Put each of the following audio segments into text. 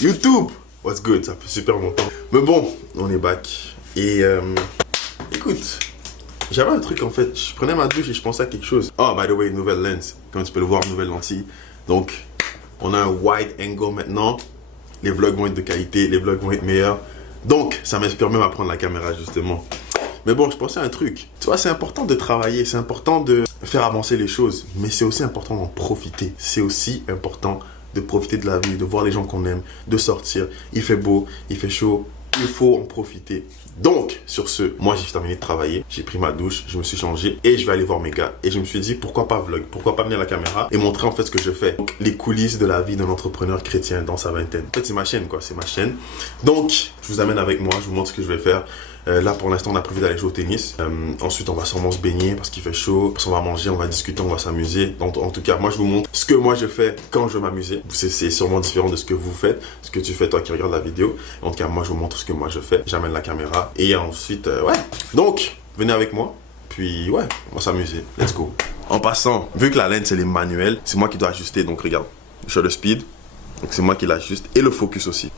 YouTube, what's good? Ça fait super longtemps. Mais bon, on est back. Et écoute, j'avais un truc en fait. Je prenais ma douche et je pensais à quelque chose. Oh, by the way, nouvelle lens. Comme tu peux le voir, nouvelle lentille. Donc, on a un wide angle maintenant. Les vlogs vont être de qualité, les vlogs vont être meilleurs. Donc, ça m'inspire même à prendre la caméra justement. Mais bon, je pensais à un truc. Tu vois, c'est important de travailler, c'est important de faire avancer les choses. Mais c'est aussi important d'en profiter. C'est aussi important de profiter de la vie, de voir les gens qu'on aime, de sortir. Il fait beau, il fait chaud, il faut en profiter. Donc, sur ce, moi j'ai terminé de travailler, j'ai pris ma douche, je me suis changé et je vais aller voir mes gars. Et je me suis dit, pourquoi pas vlog, pourquoi pas venir à la caméra et montrer en fait ce que je fais. Donc, les coulisses de la vie d'un entrepreneur chrétien dans sa vingtaine. En fait, c'est ma chaîne quoi, c'est ma chaîne. Donc, je vous amène avec moi, je vous montre ce que je vais faire. Là, pour l'instant, on a prévu d'aller jouer au tennis. Ensuite, on va sûrement se baigner parce qu'il fait chaud. Parce qu'on va manger, on va discuter, on va s'amuser. En tout cas, moi, je vous montre ce que moi je fais quand je veux m'amuser. C'est sûrement différent de ce que vous faites, ce que tu fais toi qui regardes la vidéo. En tout cas, moi, je vous montre ce que moi je fais. J'amène la caméra et ensuite, ouais. Donc, venez avec moi. Puis, ouais, on va s'amuser. Let's go. En passant, vu que la lens, elle est manuelle, c'est moi qui dois ajuster. Donc, regarde, je le speed. Donc, c'est moi qui l'ajuste et le focus aussi.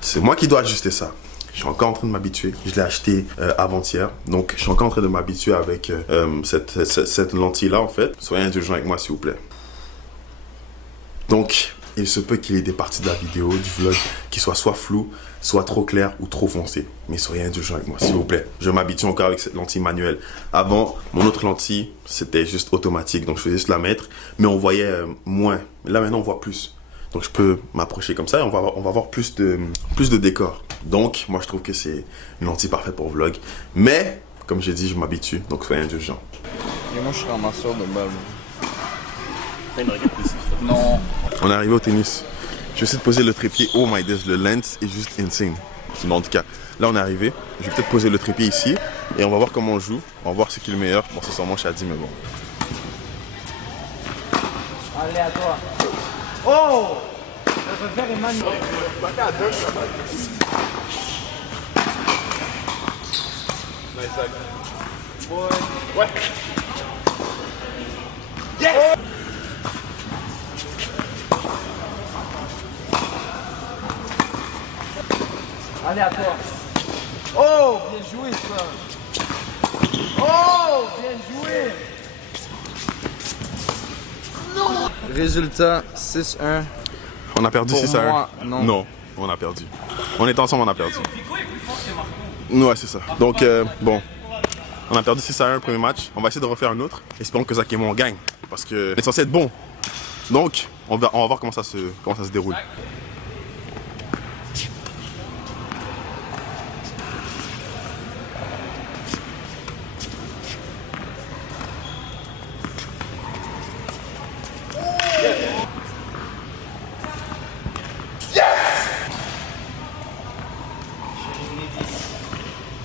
C'est moi qui dois ajuster ça. Je suis encore en train de m'habituer. Je l'ai acheté avant-hier. Donc, je suis encore en train de m'habituer avec cette lentille-là, en fait. Soyez indulgents avec moi, s'il vous plaît. Donc, il se peut qu'il y ait des parties de la vidéo, du vlog, qui soient soit floues, soit trop claires ou trop foncées. Mais soyez indulgents avec moi, s'il vous plaît. Je m'habitue encore avec cette lentille manuelle. Avant, mon autre lentille, c'était juste automatique. Donc, je faisais juste la mettre. Mais on voyait moins. Là, maintenant, on voit plus. Donc, je peux m'approcher comme ça et on va avoir plus de décor. Donc, moi, je trouve que c'est une lentille parfaite pour vlog. Mais, comme j'ai dit, je m'habitue. Donc, soyez indulgents. Et moi, je suis ramasseur de balles. Non. On est arrivé au tennis. Je vais essayer de poser le trépied. Oh my God, le lens est juste insane. Mais en tout cas, là, on est arrivé. Je vais peut-être poser le trépied ici. Et on va voir comment on joue. On va voir ce qui est le meilleur. Bon, c'est sûrement Shadi, mais bon. Allez, à toi. Oh! Le revers est magnifique. Ouais. Yes! Allez, à toi. Oh, bien joué, ça. Oh, bien joué. Non. Résultat, 6-1. On a perdu 6 à 1. Moi, non. Non, on a perdu. On est ensemble, on a perdu. Ouais, c'est ça. Donc, bon. On a perdu 6 à 1 le premier match. On va essayer de refaire un autre. Espérons que Zach et moi on gagne. Parce que c'est censé être bon. Donc, on va voir comment ça se déroule.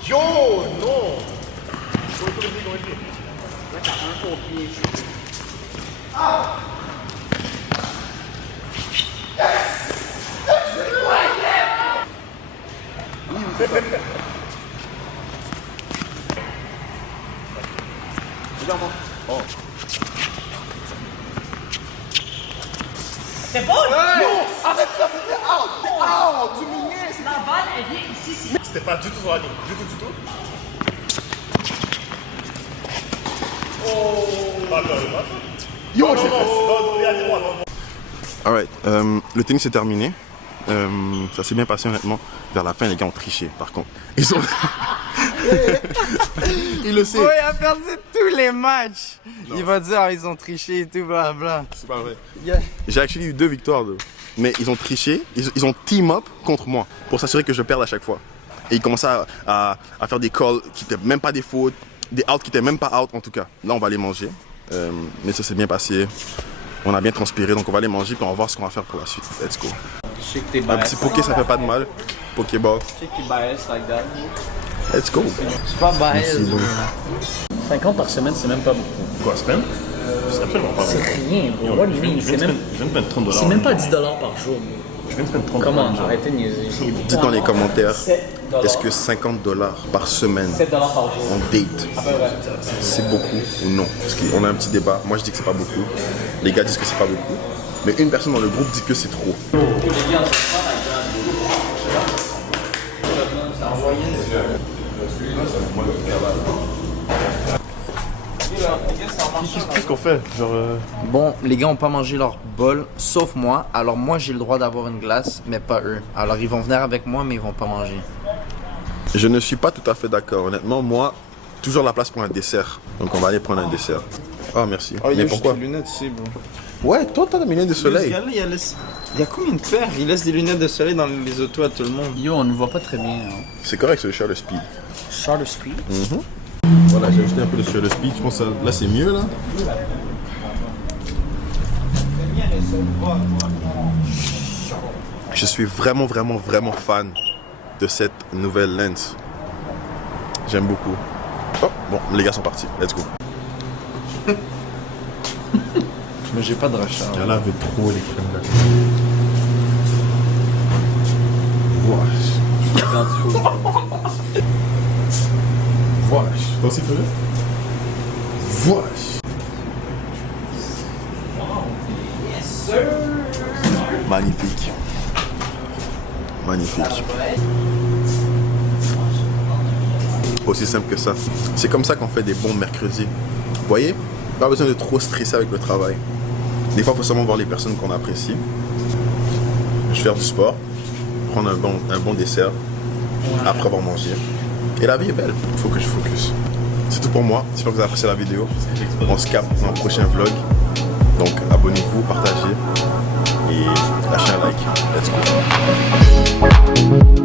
Yo, non! Là, t'as un pompier. Ah! Regarde-moi. Oh. C'est bon! Non! Arrête ça, c'était out! Out! Tu m'y niaises! La balle, elle vient ici. C'était pas du tout sur la ligne. Du tout. Oh! Yo, j'ai fait. Alright, le tennis est terminé. Ça s'est bien passé honnêtement. Vers la fin, les gars ont triché par contre. Ils ont. Il le sait. Oh, il a perdu tous les matchs. Non. Il va dire, ils ont triché et tout, blablabla. C'est pas vrai. Yeah. J'ai actually eu 2 victoires, mais ils ont triché. Ils ont team up contre moi pour s'assurer que je perde à chaque fois. Et ils commençaient à faire des calls qui n'étaient même pas des fautes, des outs qui n'étaient même pas out en tout cas. Là, on va aller manger. Mais ça s'est bien passé. On a bien transpiré, donc on va aller manger puis on va voir ce qu'on va faire pour la suite. Let's go. Un petit poké, ça fait pas de mal. Pokéball. Let's go. C'est pas bias. 50 par semaine, c'est même pas beaucoup. Quoi, semaine? C'est absolument pas C'est vrai. rien, bro. What do you mean? Je viens de mettre 30 $. C'est même pas 10 $ par jour. Je viens de mettre 30 $. Comment? Arrêtez de niaiser. Dites dans les commentaires, 7 $. est-ce que 50 $ par semaine 7 $ par jour. en date, c'est beaucoup ou non? Parce qu'on a un petit débat. Moi, je dis que c'est pas beaucoup. Les gars disent que c'est pas beaucoup. Mais une personne dans le groupe dit que c'est trop. Qu'est-ce qu'on fait? Genre. Bon, les gars ont pas mangé leur bol, sauf moi. Alors moi, j'ai le droit d'avoir une glace, mais pas eux. Alors ils vont venir avec moi, mais ils vont pas manger. Je ne suis pas tout à fait d'accord. Honnêtement, moi, toujours la place pour un dessert. Donc on va aller prendre un dessert. Ah, merci. Mais pourquoi? lunettes ici, bro. Ouais, toi, t'as des lunettes de soleil. Il y a combien de paires? Il laisse des lunettes de soleil dans les autos à tout le monde. Yo, on ne voit pas très bien. Hein. C'est correct, c'est le Charter Speed. Charter Speed. Voilà, j'ai ajouté un peu de Charter Speed. Je pense que là, c'est mieux, là. Je suis vraiment, vraiment, vraiment fan de cette nouvelle lens. J'aime beaucoup. Oh, bon, les gars sont partis. Let's go. Mais j'ai pas de rachat. Il y en avait trop les crèmes là. Wesh. Wesh. Toi aussi, fais-le. Wesh. Magnifique. Magnifique. Aussi simple que ça. C'est comme ça qu'on fait des bons mercredis. Vous voyez? Pas besoin de trop stresser avec le travail. Des fois, il faut seulement voir les personnes qu'on apprécie. Je vais faire du sport, prendre un bon dessert, après avoir mangé. Et la vie est belle. Il faut que je focus. C'est tout pour moi. J'espère que vous avez apprécié la vidéo. On se capte dans un prochain vlog. Donc, abonnez-vous, partagez et lâchez un like. Let's go.